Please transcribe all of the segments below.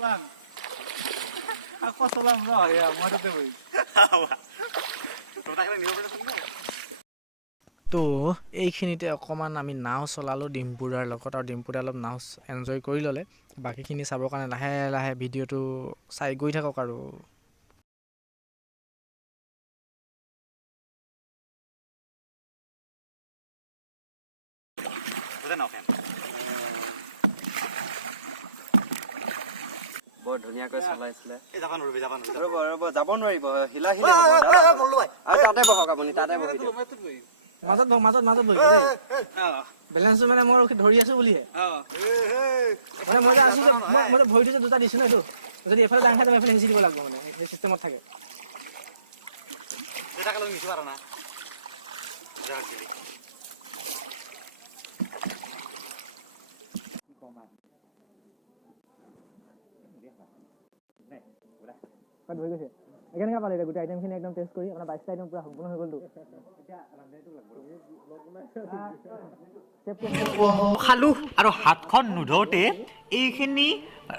Aku salam roh ya, mau ada tuh. তো এইখিনিতে অকণমান আমি নাও চলালোঁ ডিম্পুদাৰ লগত আৰু ডিম্পুদা অলপ নাও এনজয় কৰি ল'লে বাকীখিনি চাবৰ কাৰণে লাহে লাহে ভিডিঅ'টো চাই গৈ থাকক আৰু বৰ ধুনীয়াকৈ চলাইছিলে যাব নোৱাৰিব হিলা হিলা আৰু তাতে বহক আপুনি তাতে বহি দিয়ক মাজত বহি বেলেঞ্চটো মানে মই ধৰি আছো বুলিহে মানে মই আছো মই ভৰি দিছো দুটা দিছো ন এইটো যদি এফালে দাং খাই এফালে সিঁচি দিব লাগিব মানে সেই চিষ্টেমত থাকে নিছো পাৰা না ধৰি গৈছে কেনেকৈ পালে গোটেই আইটেমখিনি একদম টেষ্ট কৰি আপোনাৰ 22টা আইটেম পুৰা সম্পূৰ্ণ হৈ গ'লতো খালোঁ আৰু হাতখন নোধোতে এইখিনি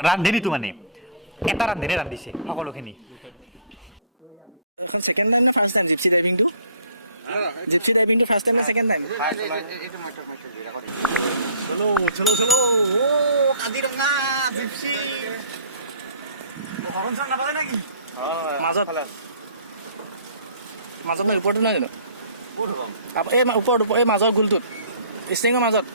ৰান্ধনিটো মানে এটা ৰান্ধনি ৰান্ধিছে সকলোখিনি সেকেন্ড টাইম না ফাৰ্ষ্ট টাইম জিপসি ড্ৰাইভিংটো ফাৰ্ষ্ট টাইম না সেকেন্ড টাইম চলো ও কাজিৰঙা জিপসি হৰণ চান নাপালে নেকি মাজত নাই ওপৰতো নাই জানো এই ওপৰত এই মাজৰ গোলটোত ষ্টিঙৰ মাজত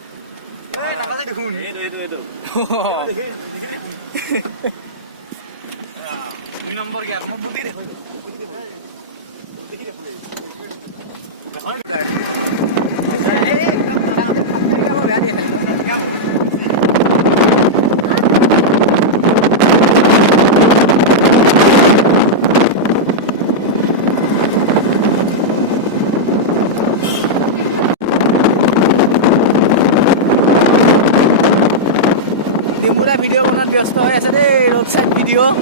ব্যস্ত হৈ আছে দেই ৰোড সাইড ভিডিঅ'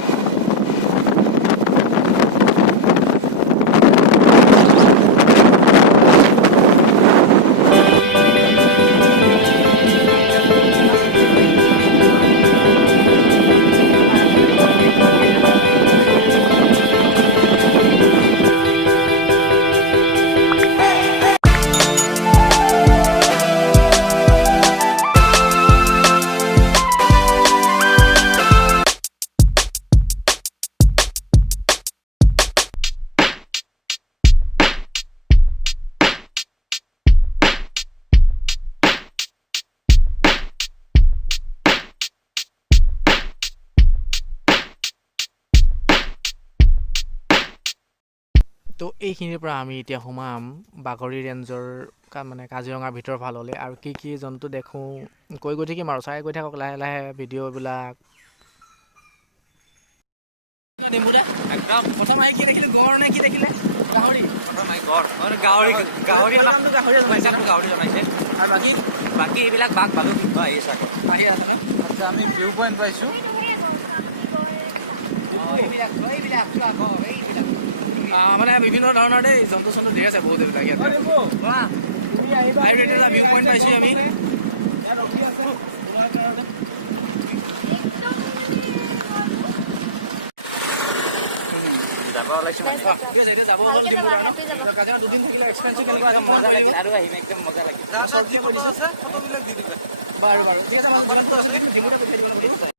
তো এইখিনিৰ পৰা আমি এতিয়া সোমাম বাগৰি ৰেঞ্জৰ মানে কাজিৰঙাৰ ভিতৰ ফাললৈ আৰু কি জন্তু দেখোঁ কৈ গৈ থাকিম আৰু চাই গৈ থাকক লাহে লাহে ভিডিঅ'বিলাক একদম প্ৰথম আহি কি দেখিলে গড় নে কি দেখিলে গাহৰি প্ৰথম আহি গাহৰি জনাইছে আৰু বাকী এইবিলাক বাঘ ভালু আহি আছে আকৌ আহি আছে ন আচ্ছা আমি ভিউ পইণ্ট পাইছোঁ মানে বিভিন্ন ধৰণৰ দেই জন্তু চন্তু ধেৰ আছে বহুত এইবিলাক ইয়াত ভিউ পইণ্ট পাইছোঁ আমি যাব ওলাইছোঁ কাজিৰঙা দুদিন থাকিলে এক্সপেঞ্চিভ কেনেকুৱা মজা লাগিল আৰু আহিম একদম মজা লাগিল ফটোবিলাক দি দিবা বাৰু ঠিক আছে